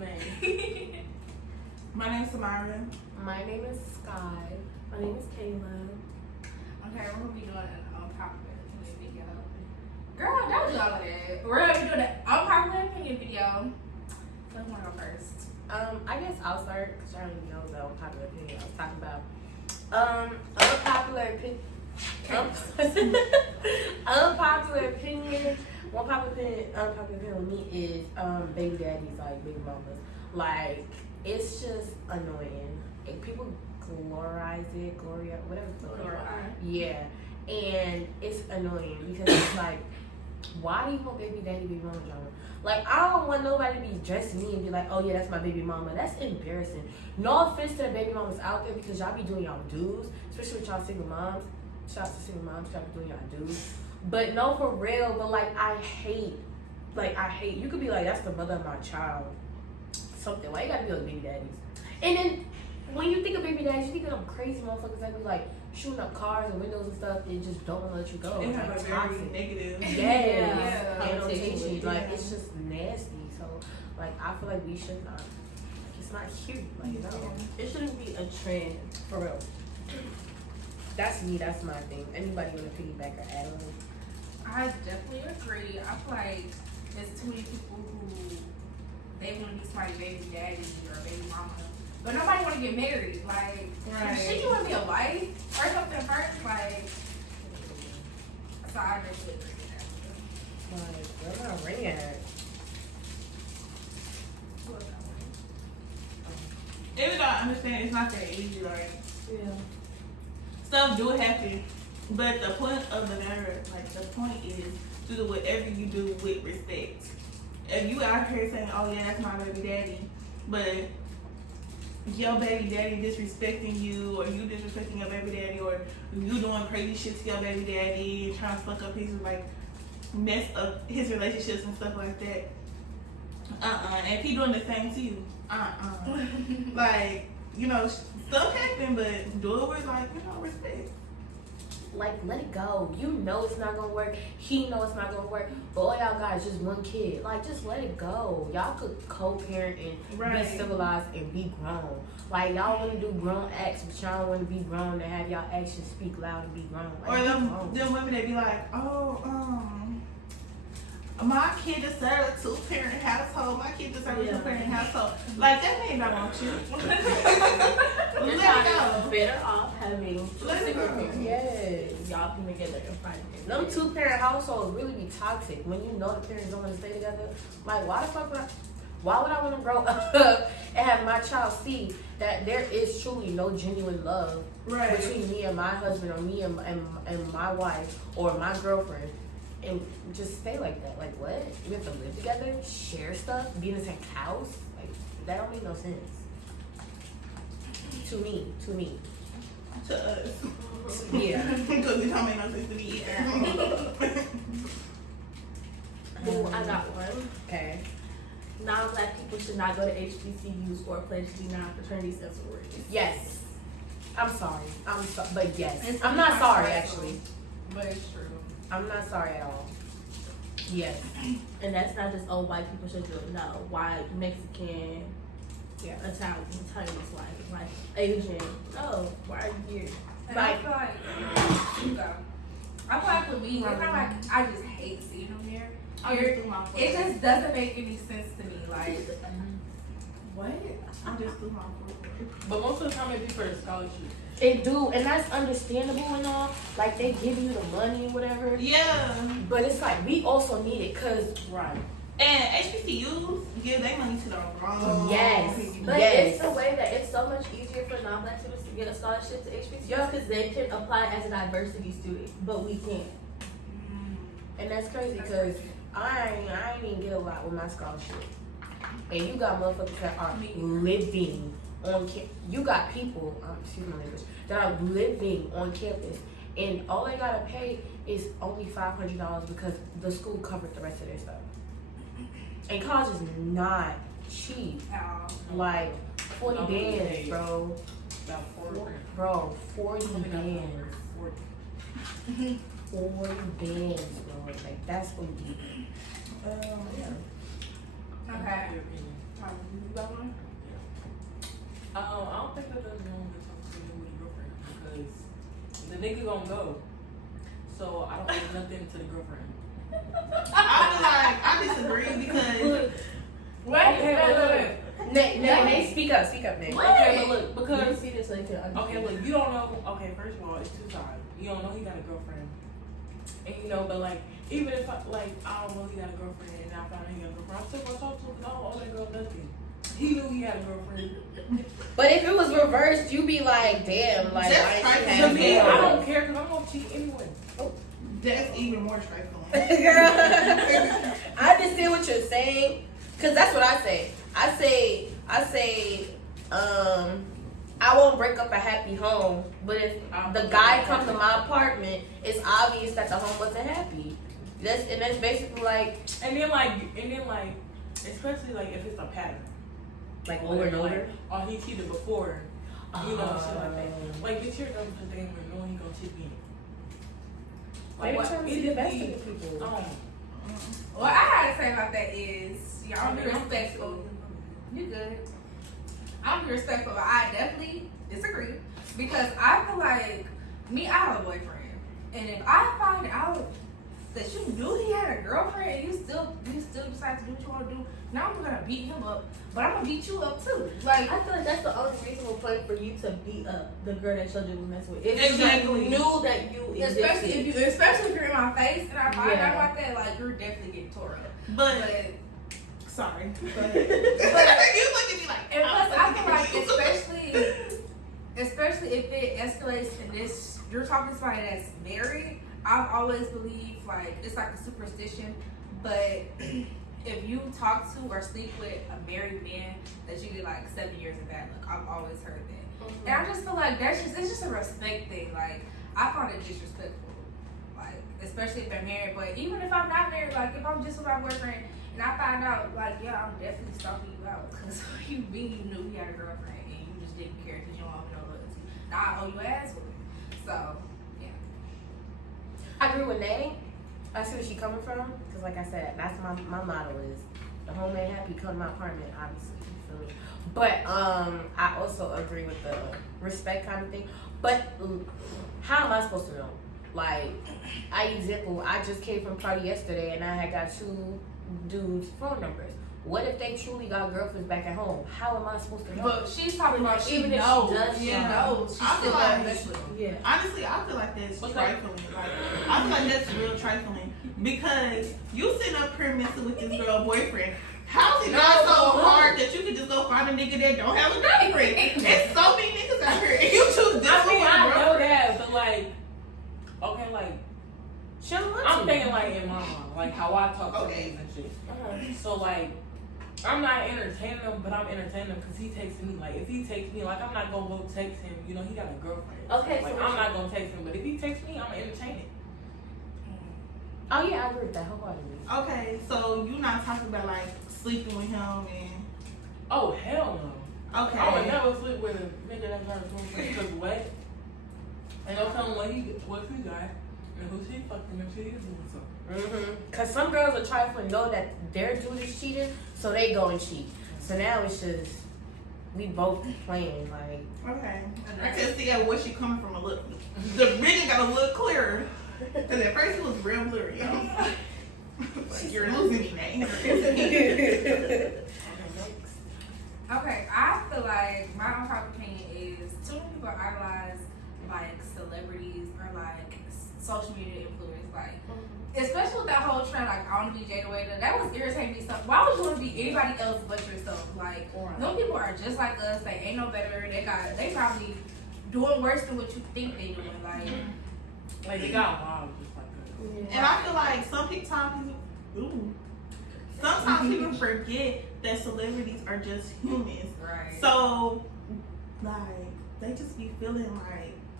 name? My name's Samara. My name is Sky. My name is Kayla. Okay, we're gonna be doing an unpopular opinion video. Girl, don't do all of that. We're gonna be doing an unpopular opinion video. So who wanna go first? I guess I'll start because I already know the unpopular opinion I was talking about. Unpopular opinion. Unpopular opinion. One unpopular opinion with me is baby daddies, like baby mamas. Like, it's just annoying. And people glorize it, whatever it's called. Yeah. And it's annoying because it's like, why do you want baby daddy, baby mama drama? Like, I don't want nobody to be dressing me and be like, oh yeah, that's my baby mama. That's embarrassing. No offense to the baby mamas out there because y'all be doing y'all dues, especially with y'all single moms. Shout out to single moms, y'all be doing y'all dues. But no, for real, but like, I hate, you could be like, that's the mother of my child. Something. Why you gotta be like baby daddies? And then, when you think of baby daddies, you think of them crazy motherfuckers that be like shooting up cars and windows and stuff and just don't want to let you go. It have a very negative connotation. Like, it's just nasty. So, like, I feel like we should not. It's not cute. Like, no. It shouldn't be a trend. For real. That's me. That's my thing. Anybody want to piggyback or add on? I definitely agree. I feel like there's too many people who they want to be somebody's baby daddy or baby mama, but nobody want to get married. Like, shouldn't you want to be a wife or something first? Like, so I definitely agree with that. Like, where my ring at? Even though I understand it's not that easy, like, Yeah. stuff do happen. But the point of the matter, like, the point is to do whatever you do with respect. If you out here saying, oh yeah, that's my baby daddy, but your baby daddy disrespecting you, or you disrespecting your baby daddy, or you doing crazy shit to your baby daddy and trying to fuck up his, like, mess up his relationships and stuff like that. And if he doing the same to you, like, you know, stuff happen, but do it with, like, you know, respect. Like, let it go. You know it's not gonna work. He know it's not gonna work. But all y'all got is just one kid. Like, just let it go. Y'all could co-parent and be civilized and be grown. Like, y'all want to do grown acts, but y'all want to be grown and have y'all actions speak loud and be grown. Like, or them women that be like, oh, my kid deserves a two-parent household. My kid deserves a two-parent household. Like, that man don't want you. You're Let it go. better off having Let it single go. parents. yes. Y'all can together and fight it. Them two-parent households really be toxic when you know the parents don't want to stay together. Like, why would I want to grow up and have my child see that there is truly no genuine love between me and my husband, or me and my wife, or my girlfriend, and just stay like that? Like, what? We have to live together, share stuff, be in the same house? Like, that don't make no sense. To me. To us. Yeah. Because it don't make no sense to me either. Ooh, I got one. Okay. Non-black people should not go to HBCUs or pledge to be non-fraternities and sororities. Yes. I'm sorry. But yes. It's I'm not sorry, controversial, actually. but it's true. I'm not sorry at all. Yes. And that's not just, oh, white people should do it. No, white, Mexican, Italian, like Asian. No, why are you here? And I feel like, you go. I feel like with me, it's not like I just hate seeing them there. It just doesn't make any sense to me. Like, what? I just threw my foot. But most of the time it be for the scholarship. It do, and that's understandable and all. Like, they give you the money and whatever. Yeah. But it's like, we also need it, because Right. And HBCUs give their money to the wrong Yes. people. But Yes. it's the way that it's so much easier for non-black students to get a scholarship to HBCUs because they can apply as a diversity student, but we can't. and that's crazy, because I ain't even get a lot with my scholarship. And you got motherfuckers that are living on campus. You got people, excuse my language, that are living on campus, and all they gotta pay is only $500 because the school covered the rest of their stuff. And college is not cheap. Like 40 bands, bro. About 4 Bro, 40 bands. 40 bands, bro. Like, that's OD. Okay. I don't think that there's wrong with something to do with a girlfriend because the nigga gonna go. So I don't owe nothing to the girlfriend. I disagree because Wait. Nate, speak up, Nate. Okay, but look, Because because see this like okay, look, you don't know. Okay, first of all, it's two sides. You don't know he got a girlfriend, and you know, but like, even if I don't know he got a girlfriend, and I found out he got a girlfriend, I'm still gonna talk to him because I don't owe that girl nothing. He knew he had a girlfriend. But if it was reversed, you'd be like, damn, like That's why trifling. she To have me, I more? don't care because I'm gonna cheat anyway. that's even more trifling. Girl, I understand what you're saying, cause that's what I say. I say, I won't break up a happy home, but if the guy comes to my apartment, it's obvious that the home wasn't happy. That's basically like And then especially like if it's a pattern. over and over. Or he cheated before, you know, shit like that. Like, get your girl because they ain't gonna know he gonna cheat again. Maybe what- trying to it see the just best be- in people. What I gotta say about that is, y'all be respectful. You good. I'm be respectful, but I definitely disagree. Because I feel like, I have a boyfriend. And if I find out that you knew he had a girlfriend and you still decide to do what you want to do, now I'm gonna beat him up, but I'm gonna beat you up too. Like, I feel like that's the only reasonable point for you to beat up the girl that your dude was messing with. If Exactly. you knew that you especially existed. if you're in my face and I find Yeah. out about that, like, you're definitely getting tore up. But But sorry. But- you look at me like, and plus, I feel like, you. especially if it escalates to this, you're talking to somebody that's married. I've always believed like it's like a superstition, but if you talk to or sleep with a married man, that you get like 7 years of bad luck. I've always heard that, and I just feel like it's just a respect thing. Like I find it disrespectful, like especially if they're married. But even if I'm not married, like if I'm just with my boyfriend and I find out, like yeah, I'm definitely stalking you out because you knew he had a girlfriend and you just didn't care because you don't have no loyalty. Now I owe you ass with it, so. I agree with Nate. I see where she's coming from. Because like I said, that's my motto is the home ain't happy, come to my apartment, obviously. You feel me? But I also agree with the respect kind of thing. But how am I supposed to know? Like, I just came from a party yesterday and I had got 2 dudes' phone numbers. What if they truly got girlfriends back at home? How am I supposed to know? But she's talking about she Even if she knows. does, She yeah. knows. She I still feel got like- mess with him. Yeah. Honestly, I feel like that's What's trifling. Like, I feel like that's real trifling because you sitting up here messing with this girl boyfriend. How's it not so hard that you can just go find a nigga that don't have a girlfriend? There's so many niggas out here, and you choose this I one mean, with a I know girlfriend. that, but like, okay, like, She don't want I'm to. thinking like in my mind, like how I talk to Okay. niggas and shit. So like, I'm not entertaining him, but I'm entertaining him because he texts me. Like, if he texts me, like, I'm not gonna go text him. You know, he got a girlfriend. Okay, Like, so I'm not gonna text him, but if he texts me, I'm gonna entertain it. Oh yeah, I agree with that wholeheartedly. Okay, so you not talking about like sleeping with him and Oh hell no! okay. I would never sleep with a nigga that's not a girlfriend because what? And don't tell him what he got and who she fucking if she is doing something. Cause some girls are trifling, know that their dude is cheating, so they go and cheat. So now it's just we both playing like. Okay. I can see where she coming from a little. The vision got a little clearer. Cause at first it was real blurry. I was like, you're losing me, Nate. Okay, I feel like my unpopular opinion is too many people idolize like celebrities or like social media influencers, like especially with that whole trend like I want to be Jada Waiter. That was irritating me. So why would you want to be anybody else but yourself? Like those people are just like us. They ain't no better. They probably doing worse than what you think they doing. Like they got wild just like that. And I feel like sometimes people forget that celebrities are just humans. Right. So, like, they just be feeling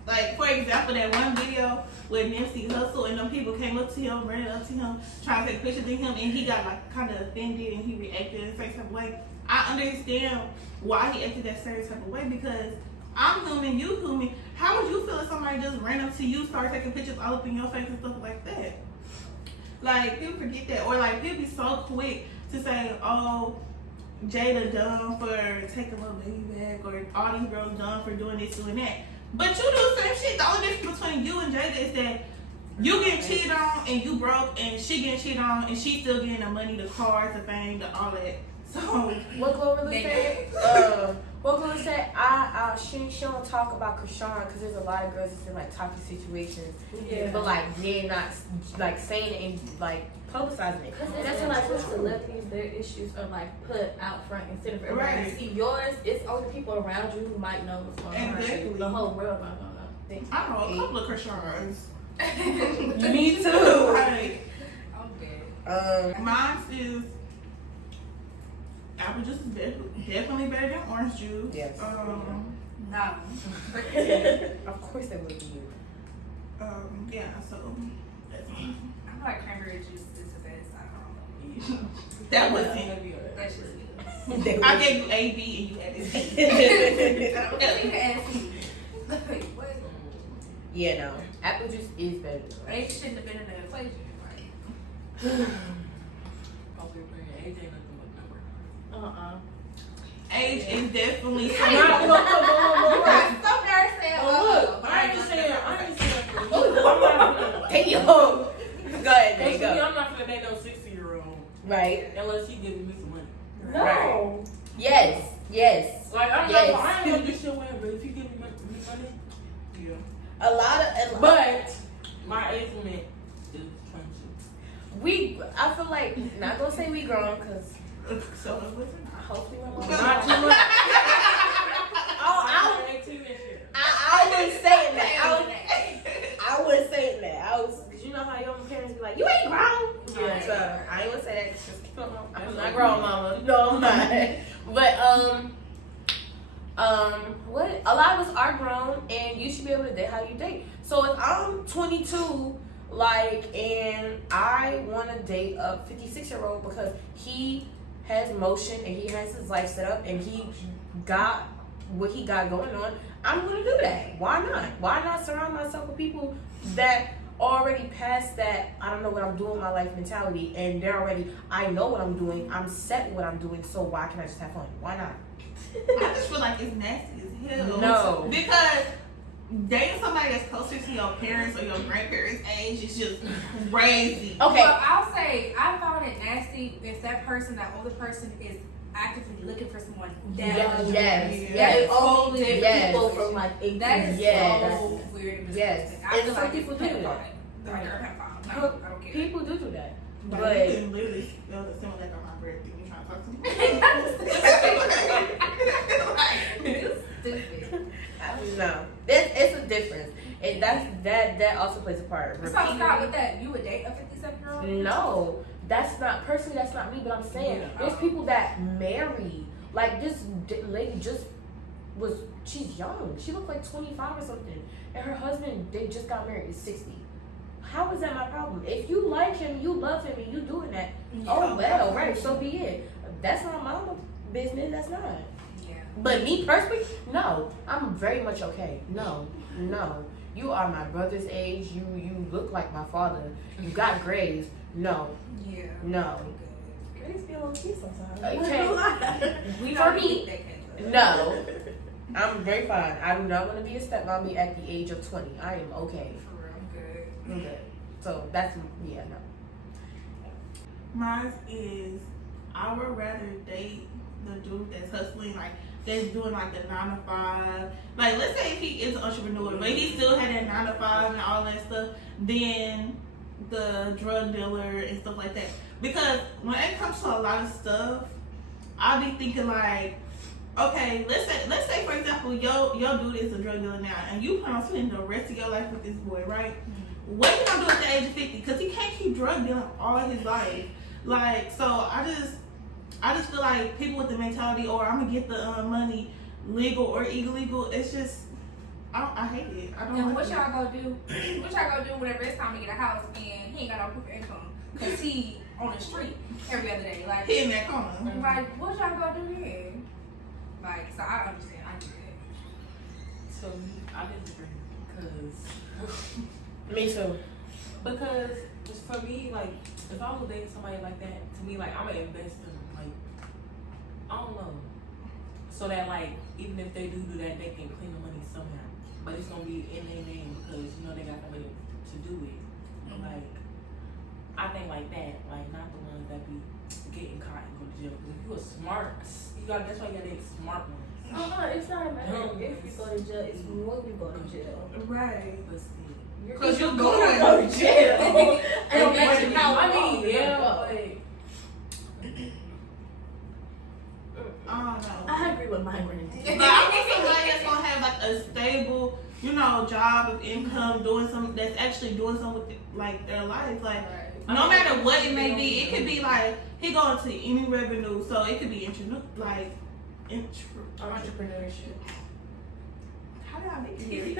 like, for example, that one video where Nipsey Hussle and them people came up to him, ran up to him, trying to take pictures of him, and he got like kind of offended and he reacted in a certain type of way. I understand why he acted that certain type of way because I'm human, you human. How would you feel if somebody just ran up to you, started taking pictures all up in your face and stuff like that? Like, people forget that. Or like, people be so quick to say, oh, Jada done for taking a little baby back, or all these girls done for doing this, doing that. But you do the same shit. The only difference between you and Jada is that you getting cheated on and you broke, and she getting cheated on and she still getting the money, the cars, the fame, the all that. So what Glorilla said? What Glorilla said? She don't talk about Krishan because there's a lot of girls that's in like toxic situations, but like they're not like saying it and like publicizing it. Because that's like with celebrities, their issues are like put out front instead of everybody to see yours. It's only people around you who might know what's going on. Exactly. The whole world might not know. I know a couple of Krishans. Me too. Right. Okay. Mine is apple juice is definitely better than orange juice. Yes. No. Of course that would be you. Yeah, so that's mine. I feel like cranberry juice is the best. I don't know. That wasn't. That's just me. I gave you A, B, and you added C. You can ask me. Like, what? Yeah, no. Apple juice is better. They shouldn't have been in the equation. AJ nothing but number. Age is definitely Look, So there said, I ain't saying. Damn. Go ahead, there you go. I'm not gonna date no 60-year-old Right. unless she giving me some money. No. Yes. Yes. Like I ain't gonna do shit with him, but if you give me money, yeah. A lot of, But my estimate is friendship. I feel like, not gonna say we grown, because so listen. hopefully my mom. Not too much. I ain't 18 this year. wasn't saying that. I wasn't saying that. Because you know how your parents be like, you ain't grown. Yeah. So I ain't gonna say that. I'm not grown, mama. No, I'm not. But what? A lot of us are grown, and you should be able to date how you date. So if I'm 22, and I want to date a 56-year-old because he has motion and he has his life set up and he got what he got going on, I'm gonna do that. Why not? Why not surround myself with people that already past that I don't know what I'm doing in my life mentality, and they're already, I know what I'm doing, I'm set with what I'm doing, so why can't I just have fun? Why not? I just feel like it's nasty as hell. No. Because dating somebody that's closer to your parents or your grandparents' age is just crazy. Okay. Well, I'll say I found it nasty if that older person is actively looking for someone that Yes. Only Yes. people from like 18. That is Yes. so weird and Yes. disgusting. I And feel some like people it's do pedophile. that. Like they're a pedophile. No, I don't care. People do that. But But you can literally smell the similar on my breath when you trying to talk to me. It's stupid. no, it's a difference, and that also plays a part. So Scott, with that, you would date a 57-year-old? No, that's not personally. That's not me. But I'm saying there's people that marry. Like this lady she's young. She looked like 25 or something, and her husband, they just got married, is 60. How is that my problem? If you like him, you love him, and you doing that, oh well, right, so be it. That's not my business. That's not. Yeah. But me personally, no, I'm very much okay. No. You are my brother's age. You look like my father. You got grays. No. Yeah. No. Grace be on key sometimes. Okay. We For don't me, need that kind of no. I'm very fine. I do not want to be a stepmommy at the age of 20. I am okay. For real, I'm good. I'm good. So that's, no. Mine is I would rather date the dude that's hustling, like that's doing like the 9 to 5. Like let's say if he is an entrepreneur, but he still had that 9 to 5 and all that stuff, than the drug dealer and stuff like that. Because when it comes to a lot of stuff, I'll be thinking like, okay, let's say for example, your dude is a drug dealer now, and you plan on spending the rest of your life with this boy, right? Mm-hmm. What you gonna do at the age of 50? Because he can't keep drug dealing all his life. Like, so I just feel like people with the mentality, or I'm gonna get the money, legal or illegal. It's just, I hate it. I don't. And like what y'all gonna do? What y'all gonna do whenever it's time to get a house and he ain't got no proof of income because he on the street every other day? Like, He in that corner. like what y'all gonna do then? Like, so I understand. I get it. So I disagree because Me too. because just for me, like if I was dating somebody like that, to me, like I'm an investor. Like I so that like even if they do that, they can clean the money somehow. But it's gonna be in their name because you know they got the money to do it. Like I think like that, like not the ones that be getting caught and go to jail. Because if you a smart, that's why you gotta get smart ones. It's not a matter of if you go to jail, it's when you go to jail. Right. But still. Because you're going going to go to jail. And But imagine how I long mean, you're yeah, gonna but I don't know. go. I agree with my granny. But I want somebody that's gonna have like a stable, job of income, doing something that's actually doing something with like their life. Like no matter what it may be, it could be like he going to any revenue, so it could be entrepreneurship. How did I make it?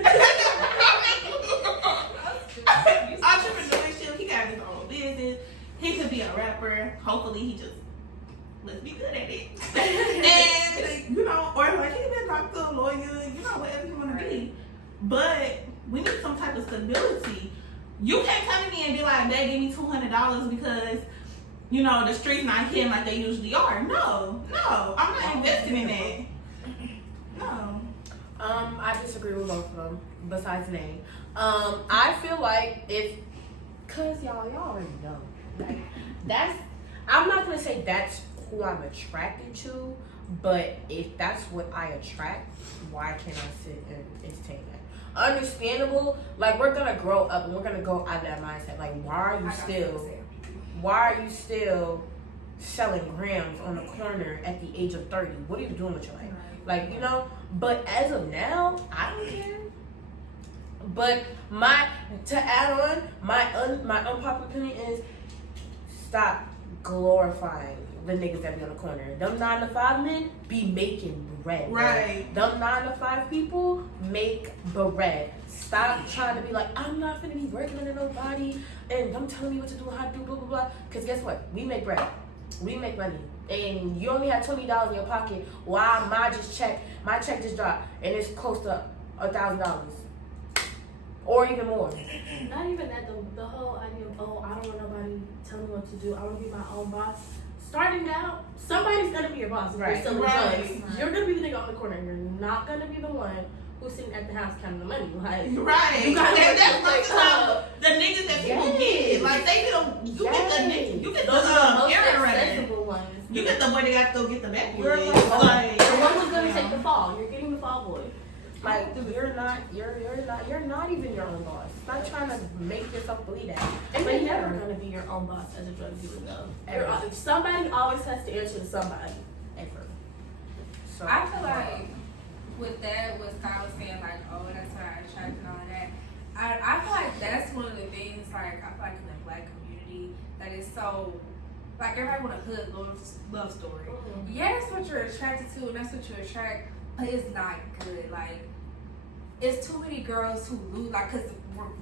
Entrepreneurship. He got his own business. He could be a rapper. Hopefully, he just let's be good at it. And or like he be a doctor, lawyer, whatever you want to be. But we need some type of stability. You can't come to me and be like, "They give me $200 because the streets not hitting like they usually are." No, I'm not investing in that. No. I disagree with both of them. Besides name, I feel like cause y'all already know. Like I'm not gonna say that's who I'm attracted to, but if that's what I attract, why can't I sit and entertain that? Understandable. Like we're gonna grow up and we're gonna go out of that mindset. Like why are you still selling grams on the corner at the age of 30? What are you doing with your life? Like, but as of now, I don't care. But to add on, my unpopular opinion is stop glorifying the niggas that be on the corner. Them 9 to 5 men be making bread. Right. Them 9 to 5 people make bread. Stop trying to be like, I'm not finna be working under nobody and them telling me what to do, how to do, blah, blah, blah. Because guess what? We make bread. We make money. And you only have $20 in your pocket while my check just dropped and it's close to $1,000. Or even more. Not even that, the whole idea of, I don't want nobody telling me what to do. I want to be my own boss. Starting out, somebody's going to be your boss. If you're selling drugs. You're going to be the nigga on the corner. You're not going to be the one who's sitting at the house counting the money. Like, right. You gotta that's the niggas that people get. Like, they get you get the errand runner. You get the boy that got to go get the back. You're like the one who's going to take the fall. You're getting the fall boy. Like you're not even your own boss. Stop trying to make yourself believe that. But you're never gonna be your own boss as a drug dealer though. Somebody always has to answer to somebody. Ever. So I feel like with that, what Scott was saying, like, that's what I attract and all of that. I feel like that's one of the things, like, I feel like in the black community that is so, like, everybody want a hood love story. Mm-hmm. Yeah, that's what you're attracted to and that's what you attract, but it's not good. Like, it's too many girls who lose, like, cause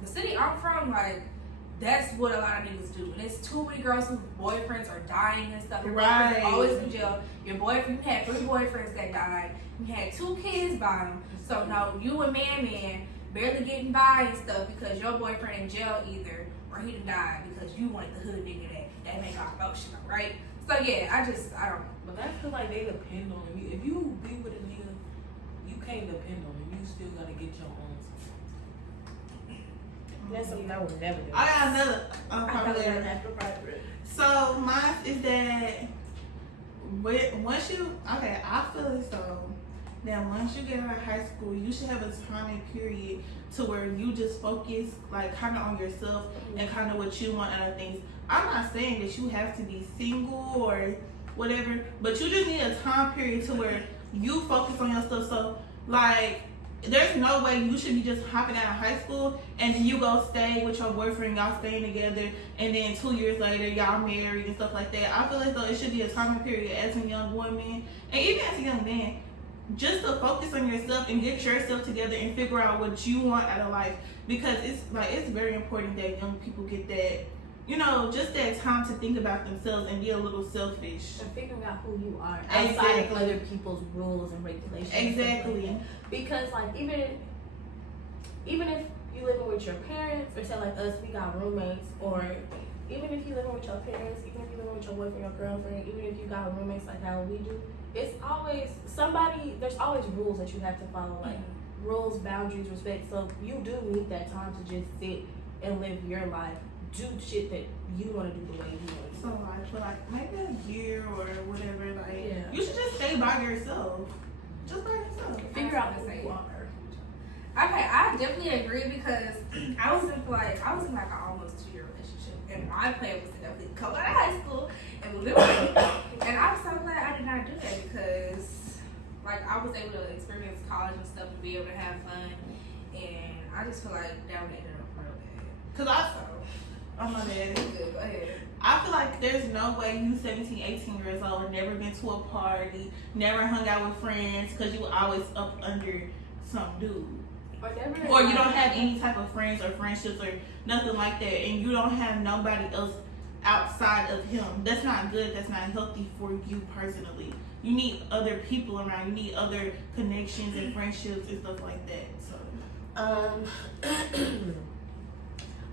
the city I'm from, like, that's what a lot of niggas do. And it's too many girls whose boyfriends are dying and stuff. Your boyfriend's always in jail. Your boyfriend, you had 3 boyfriends that died. You had 2 kids by them. So now you and man barely getting by and stuff because your boyfriend in jail either, or he done died because you wanted the hood nigga that make our emotion, right? So yeah, I don't know. But that's because like they depend on him. If you be with a nigga, you can't depend on him. You still gotta get your own. That's something I would never do. I got another unpopular. So mine is that once you I feel as though that once you get out of high school, you should have a time period to where you just focus like kind of on yourself and kind of what you want out of things. I'm not saying that you have to be single or whatever, but you just need a time period to where you focus on yourself. So like, there's no way you should be just hopping out of high school and then you go stay with your boyfriend, y'all staying together, and then 2 years later y'all married and stuff like that. I feel as though it should be a time period as a young woman and even as a young man, just to focus on yourself and get yourself together and figure out what you want out of life, because it's very important that young people get that, just that time to think about themselves and be a little selfish. And figuring out who you are outside of other people's rules and regulations. Exactly. Like because like even if you living with your parents, or say like us, we got roommates, or even if you living with your parents, even if you living with your boyfriend or girlfriend, even if you got roommates like how we do, it's always there's always rules that you have to follow, like rules, boundaries, respect. So you do need that time to just sit and live your life, do shit that you want to do the way you want to do. So like for like maybe a year or whatever, like Yeah. you should just stay by yourself. Just by yourself. Figure out who you are. Okay, I definitely agree because I was in like an almost 2-year relationship, and my plan was to definitely come out of high school and live with it. And I'm so glad I did not do that because like I was able to experience college and stuff and be able to have fun, and I just feel like that would end up real bad. Cause oh my bad. Good, go ahead. I feel like there's no way you 17, 18 years old, never been to a party, never hung out with friends, cause you always up under some dude. Or you don't have any type of friends or friendships or nothing like that, and you don't have nobody else outside of him. That's not good. That's not healthy for you personally. You need other people around. You need other connections and friendships and stuff like that. So,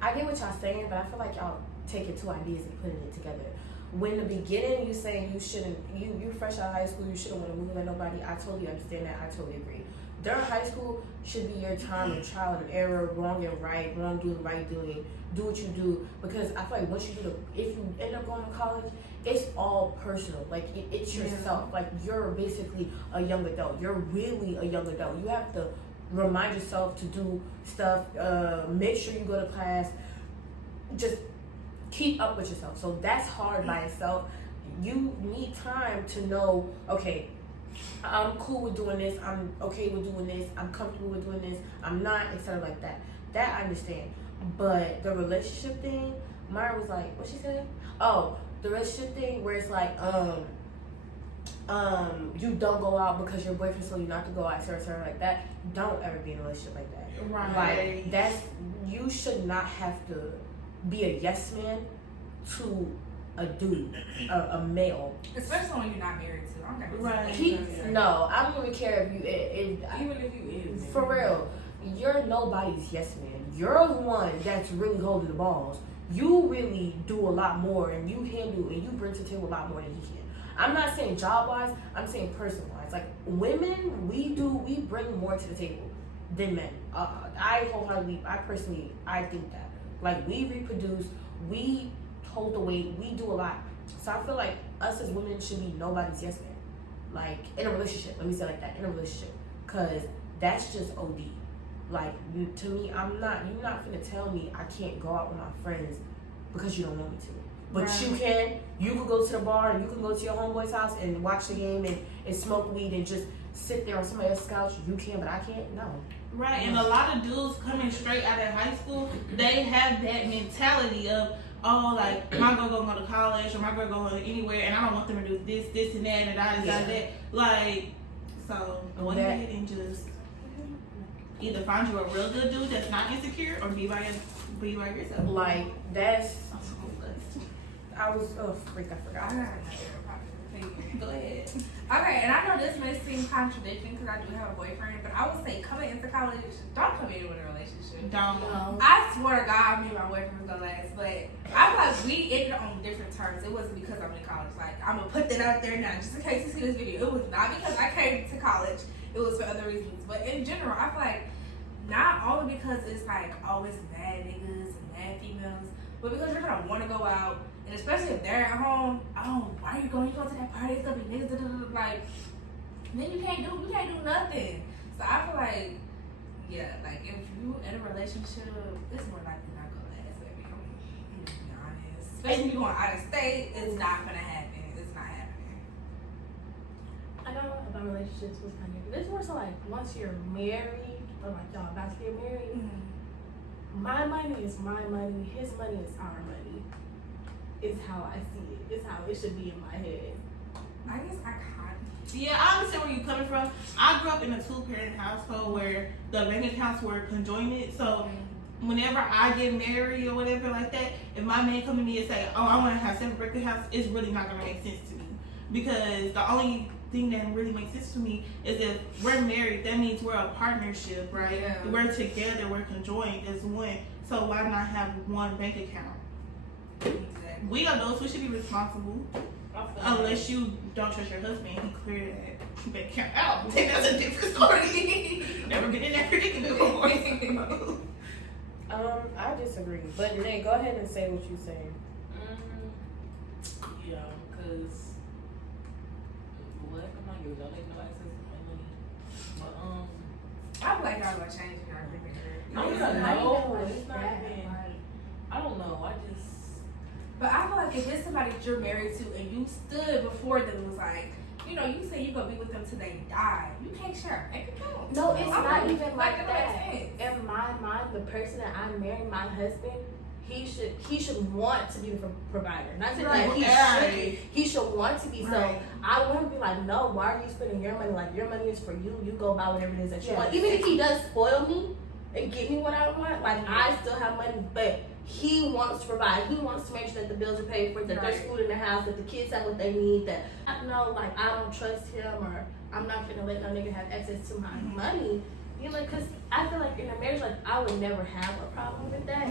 I get what y'all saying, but I feel like y'all taking two ideas and putting it together. When the beginning you saying you shouldn't, you fresh out of high school, you shouldn't want to move with nobody. I totally understand that. I totally agree. During high school should be your time of trial and error, wrong and right, wrong doing, right doing, do what you do. Because I feel like once you do if you end up going to college, it's all personal. Like it's yourself. Like you're basically a young adult. You're really a young adult. You have to remind yourself to do stuff. Make sure you go to class. Just keep up with yourself. So that's hard by itself. You need time to know, okay, I'm cool with doing this, I'm okay with doing this, I'm comfortable with doing this, I'm not, etc. like that. That I understand. But the relationship thing, Myra was like, what she said? Oh, the relationship thing where it's like, you don't go out because your boyfriend told you not to go out, etc. like that. Don't ever be in a relationship like that. right. Like that's, you should not have to be a yes man to a dude, a male. Especially when you're not married too. Okay. Right. No, I don't even care if you. Even if you is. For real, you're nobody's yes man. You're the one that's really holding the balls. You really do a lot more, and you handle and you bring to the table a lot more than he can. I'm not saying job wise. I'm saying person wise. Like women, we bring more to the table than men. I personally, I think that. Like we reproduce, we hold the weight, we do a lot. So I feel like us as women should be nobody's yes man. Like in a relationship, let me say it like that, in a relationship. Cause that's just OD. Like to me, you're not finna tell me I can't go out with my friends because you don't want me to. But right. You can go to the bar and you can go to your homeboy's house and watch the game and smoke weed and just sit there on somebody else's couch. You can, but I can't, no. Right, and a lot of dudes coming straight out of high school, they have that mentality of, oh, like, my girl gonna go to college or my girl gonna go anywhere and I don't want them to do this and that and that. Like, so go ahead and just either find you a real good dude that's not insecure or be by yourself. Like, that's, I forgot. Go ahead. Okay, and I know this may seem contradicting because I do have a boyfriend, but I would say coming into college, don't come in with a relationship. Don't. I swear to God, me and my boyfriend was gonna last, but I feel like we ended on different terms. It wasn't because I'm in college. Like, I'm gonna put that out there now, just in case you see this video. It was not because I came to college. It was for other reasons. But in general, I feel like not only because it's like always mad niggas and mad females, but because you're gonna want to go out. And especially if they're at home, oh, why are you going? You go to that party? It's gonna be niggas, like, then you can't do nothing. So I feel like, yeah, like if you in a relationship, it's more likely not gonna last, baby. I'm gonna be honest. Especially if you're going out of state, it's not gonna happen. It's not happening. I know about relationships with my nigga. This more so like once you're married, or like y'all about to get married, my money is my money, his money is our money. Is how I see it. It's how it should be in my head. I guess I can't. Yeah, I understand where you're coming from. I grew up in a 2-parent household where the bank accounts were conjoined. So whenever I get married or whatever like that, if my man come to me and say, oh, I want to have separate bank accounts, it's really not going to make sense to me. Because the only thing that really makes sense to me is if we're married, that means we're a partnership, right? Yeah. We're together, we're conjoined as one. So why not have one bank account? We adults, we should be responsible. Unless you don't trust your husband, he cleared that. bank account out. Then that's a different story. Never been in that predicament before. I disagree. But Nate, go ahead and say what you're saying. Yeah, because what am I giving? Don't make no access to my money. But I feel like y'all gonna change your agreement. I don't know. It's not even. I don't know. I just. But I feel like if it's somebody that you're married to and you stood before them and was like, you know, you say you're gonna be with them till they die, you can't share a bank account. No, it's not even like it that. makes sense. In my mind, the person that I marry, my husband, he should want to be the provider. Not to Right. like he Right. should. He should want to be. So Right. I wouldn't be like, no. Why are you spending your money? Like your money is for you. You go buy whatever it is that you want. Even if he does spoil me and give me what I want, like I still have money, but he wants to provide. He wants to make sure that the bills are paid for, that there's food in the house, that the kids have what they need. That I know, like I don't trust him, or I'm not gonna let no nigga have access to my money. You know, because I feel like in a marriage, like I would never have a problem with that.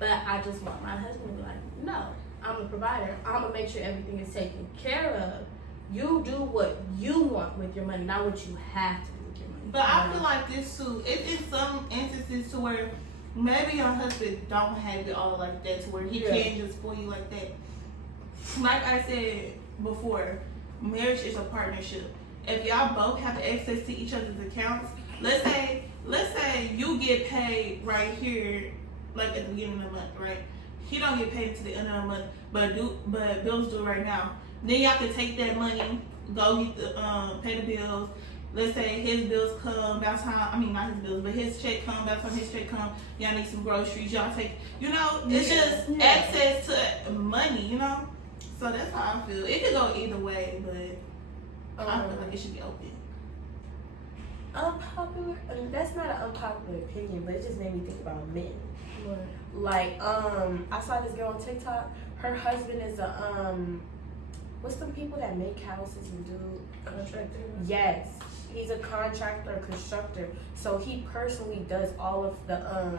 But I just want my husband to be like, no, I'm a provider. I'm gonna make sure everything is taken care of. You do what you want with your money, not what you have to do with your money. But I feel like this too. It's in some instances to where maybe your husband don't have it all like that, to where he can't just spoil you like that. Like I said before, marriage is a partnership. If y'all both have access to each other's accounts, let's say you get paid right here, like at the beginning of the month, right? He don't get paid until the end of the month, but bills due right now. Then y'all can take that money, go get the pay the bills. Let's say his bills come, by the time, I mean not his bills, but his check come, by the time his check come, y'all need some groceries, y'all take, you know, it's just access to money, you know? So that's how I feel. It could go either way, but I feel like it should be open. Unpopular, that's not an unpopular opinion, but it just made me think about men. Like, I saw this girl on TikTok, her husband is a, what's the people that make houses and do? Contractor. Yes. He's a contractor, constructor. So he personally does all of the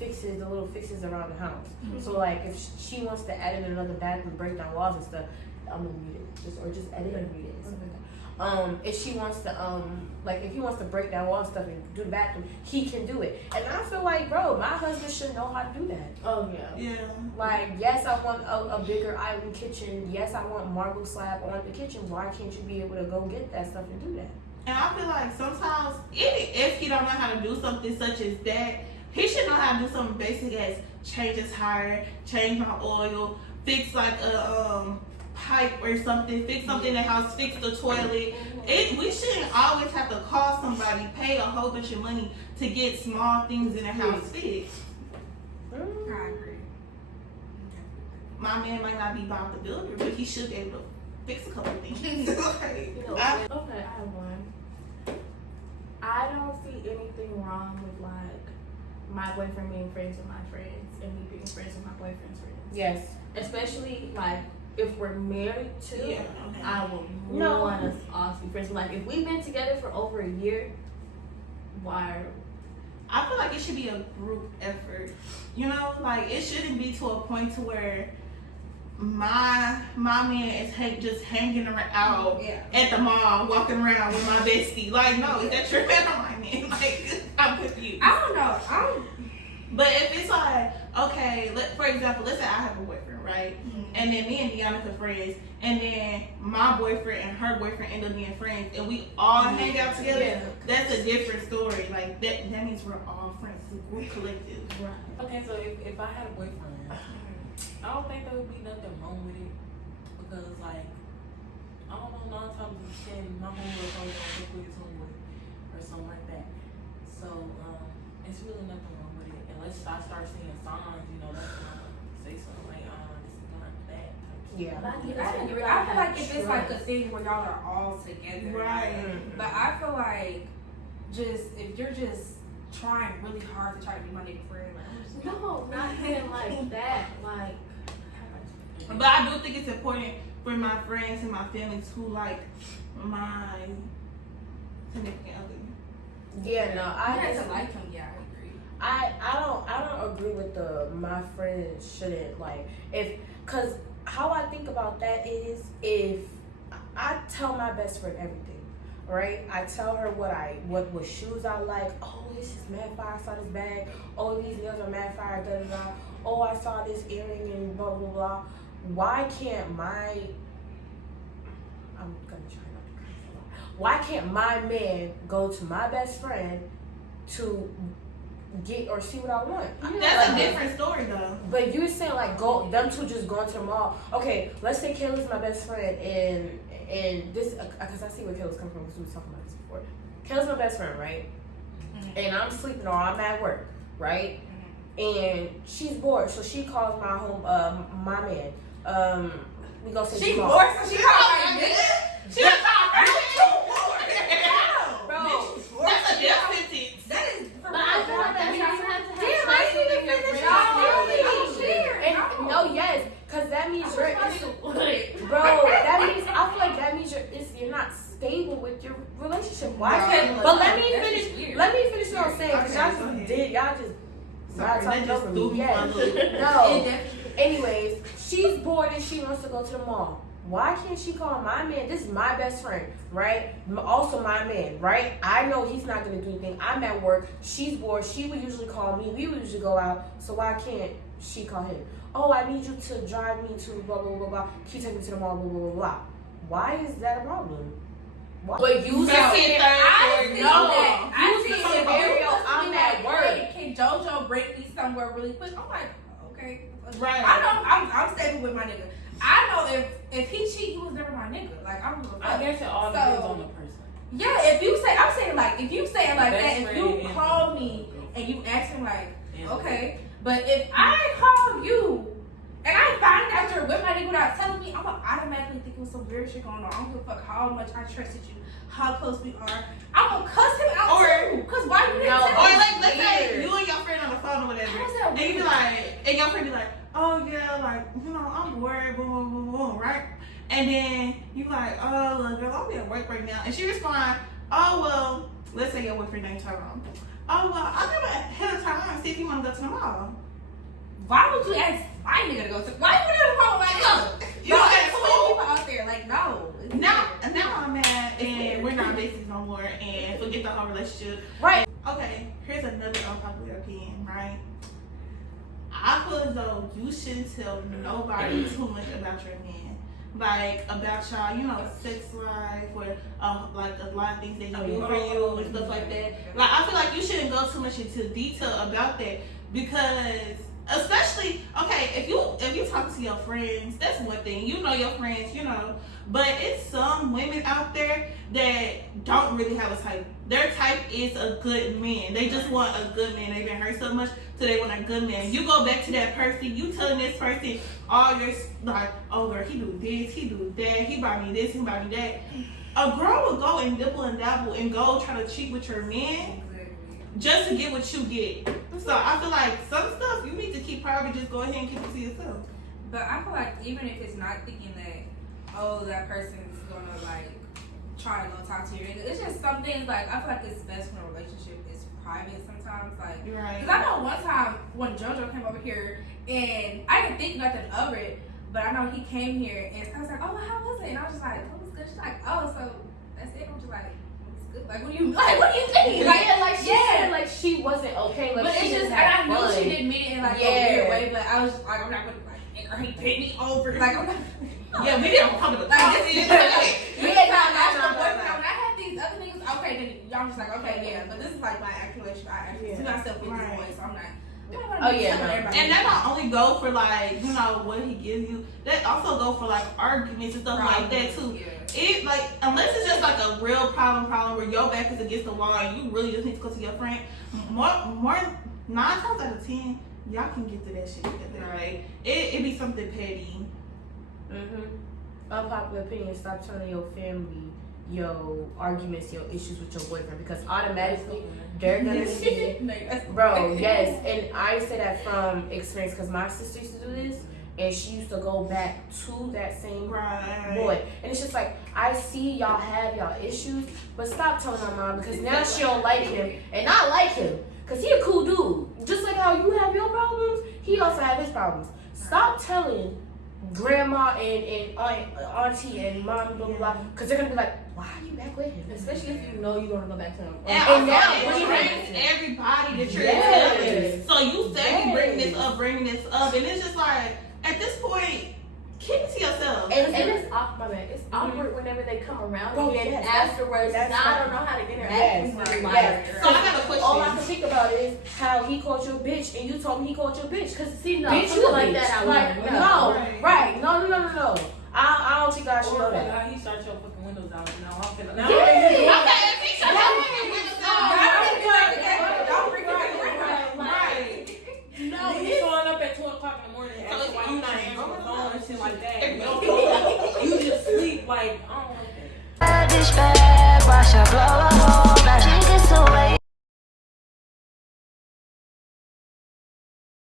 fixes, the little fixes around the house. Mm-hmm. So like if she wants to add in another bathroom, break down walls and stuff, I'm gonna read it. Or just edit and read it. Something like that. If she wants to like if he wants to break down walls and stuff and do the bathroom, he can do it. And I feel like, bro, my husband should know how to do that. Oh yeah. Yeah. Like, yes, I want a bigger island kitchen. Yes, I want marble slab on the kitchen. Why can't you be able to go get that stuff and do that? And I feel like sometimes, if he don't know how to do something such as that, he should know how to do something basic as change his tire, change my oil, fix like a pipe or something, fix something in the house, fix the toilet. We shouldn't always have to call somebody, pay a whole bunch of money to get small things in the house fixed. I agree. My man might not be Bob the Builder, but he should be able to fix a couple things. Okay. You know, I have one. I don't see anything wrong with like my boyfriend being friends with my friends and me being friends with my boyfriend's friends. Yes. Especially like if we're married too. Yeah. I would want us all to be friends. Like if we've been together for over a year, why? I feel like it should be a group effort. You know, like it shouldn't be to a point to where my man is just hanging around out at the mall, walking around with my bestie. Like, no, is that your man or my man? Like, I'm confused. I don't know. But if it's like, okay, for example, let's say I have a boyfriend, right? Mm-hmm. And then me and Deaunica friends, and then my boyfriend and her boyfriend end up being friends, and we all hang out together. Yeah. That's a different story. Like that means we're all friends. We're collective. Right. Okay, so if I had a boyfriend, I don't think there would be nothing wrong with it because, like, I don't know, 9 times out of 10, my homeboy probably don't look with his homeboy or something like that. So, it's really nothing wrong with it unless I start seeing signs, you know, that's when I'm gonna say something like, this is not that type of stuff. Yeah. I agree. I feel like if it's like a thing where y'all are all together, right? But I feel like if you're just trying really hard to try to be my nigga friend, no, not even like that. Like, but I do think it's important for my friends and my family to like my significant other. Yeah, no, I have to like him. Yeah, I agree. I don't agree with my friends shouldn't like cause how I think about that is if I tell my best friend everything, right? I tell her what shoes I like. Oh, this is mad fire. I saw this bag. Oh, these nails are mad fire. Da da da. Oh, I saw this earring and blah blah blah. Why can't I'm gonna try not to curse a lot. Why can't my man go to my best friend to get or see what I want? That's a different story though. But you were saying like them two just going to the mall. Okay, let's say Kayla's my best friend and this because I see where Kayla's coming from because we were talking about this before. Kayla's my best friend, right? Mm-hmm. And I'm sleeping or I'm at work, right? Mm-hmm. And she's bored, so she calls my man. We gonna say she bored, so she called my nigga. She called her nigga. Bro, that's a death sentence. That is. But I feel like that means damn, I didn't even finish my story. No, yes, because that means you're bro. That means I feel like that means you're not stable with your relationship. Why can't? But let me finish. Let me finish what I'm saying because y'all just talking over me. Yes. No. Anyways, she's bored and she wants to go to the mall. Why can't she call my man? This is my best friend, right? Also my man, right? I know he's not going to do anything. I'm at work. She's bored. She would usually call me. We would usually go out. So why can't she call him? Oh, I need you to drive me to blah, blah, blah, blah. Can you take me to the mall, blah, blah, blah, blah. Why is that a problem? Why? But you said I see the scenario. I'm at work. Hey, can JoJo break me somewhere really quick? I'm like, okay. Right. I know I'm stable with my nigga. I know if he cheat, he was never my nigga. Like I'm. I guess it all depends on the person. Yeah, if you say, I'm saying like, if you say it like that, if you call me and you ask me like, okay, but if I call you and I find out you're with my nigga without telling me, I'm gonna automatically think it was some weird shit going on. I don't give a fuck how much I trusted you, how close we are. I'm gonna cuss him out too. Cause why you didn't tell me? Or like, let's say you and your friend on the phone or whatever, and you be like, and your friend be like, oh yeah, like, you know, I'm worried, boom, boom, boom, boom, right? And then you like, oh, look, girl, I'll be at work right now. And she respond, oh, well, let's say your boyfriend named Tyrone. Oh, well, I'll give ahead of time and see if you want to go to the mall. Why would you ask my nigga to go to? Why would you go like no? You know, there's so many people out there like no. Now I'm mad and we're not basics no more and forget the whole relationship. Right. Okay, here's another unpopular opinion, right? I feel as though you shouldn't tell nobody too much about your man. Like, about y'all, you know, sex life or like a lot of things they do for you and stuff like that. Like, I feel like you shouldn't go too much into detail about that because, especially, okay, if you talk to your friends, that's one thing. You know your friends, you know. But it's some women out there that don't really have a type. Their type is a good man. They just want a good man. They've been hurt so much, so they want a good man. You go back to that person, you telling this person all your, like, oh girl, he do this, he do that, he buy me this, he buy me that. A girl will go and dibble and dabble and go try to cheat with your man just to get what you get. So I feel like some stuff you need to keep private, just go ahead and keep it to yourself. But I feel like even if it's not thinking that, oh, that person is gonna like try to go talk to your nigga, it's just some things like I feel like it's best when a relationship is private sometimes. Like, right. Cause I know one time when JoJo came over here and I didn't think nothing of it, but I know he came here and I was like, oh, how was it? And I was just like, oh, it was good. She's like, oh, so that's it. I'm just like, it's good. Like, what do you think? Like, yeah, like she said, like she wasn't okay. Like, but she it's just, and I knew she didn't mean it in like a weird way, but I was just like, I'm not gonna like make her hate me over. Like, I'm not. Yeah, we didn't come to the like, this is when I had these other niggas, okay, then y'all just like, okay, yeah, but this is like my actual relationship. I actually do not self-feel this way, so I'm not. Oh yeah, and that not only go for like, you know, what he gives you, that also go for like arguments and stuff like that too. Yeah. It like, unless it's just like a real problem where your back is against the wall and you really just need to go to your friend, more 9 times out of 10, y'all can get to that shit together, right? It be something petty. Unpopular opinion: stop telling your family your arguments, your issues with your boyfriend, because automatically they're gonna see. Bro, yes, and I say that from experience because my sister used to do this, and she used to go back to that same boy, and it's just like, I see y'all have y'all issues, but stop telling my mom because now she don't like him, and I like him because he a cool dude. Just like how you have your problems, he also have his problems. Stop telling grandma and auntie and mom blah blah blah, because they're gonna be like, why are you back with him? Especially if you know you're gonna go back to him. And And also, now it bring brings it. everybody that you're Yes. with. So you say you Yes. bringing this up, and it's just like, at this point, keep it to yourself. And it's awkward. My bad. It's awkward whenever they come around Oh, again yes, afterwards. that's Now I don't right. know how to interact Yes, with you. yes. So I got a question. All I can think about is how he called you a bitch, and you told me he called you a bitch. Cause See, no, bitch, something you a like bitch. that I Like, wouldn't. no, Right. right? No. I don't think I should Or know like that. how he starts your fucking windows out. Now I'm finna. Now Yes. Okay, if he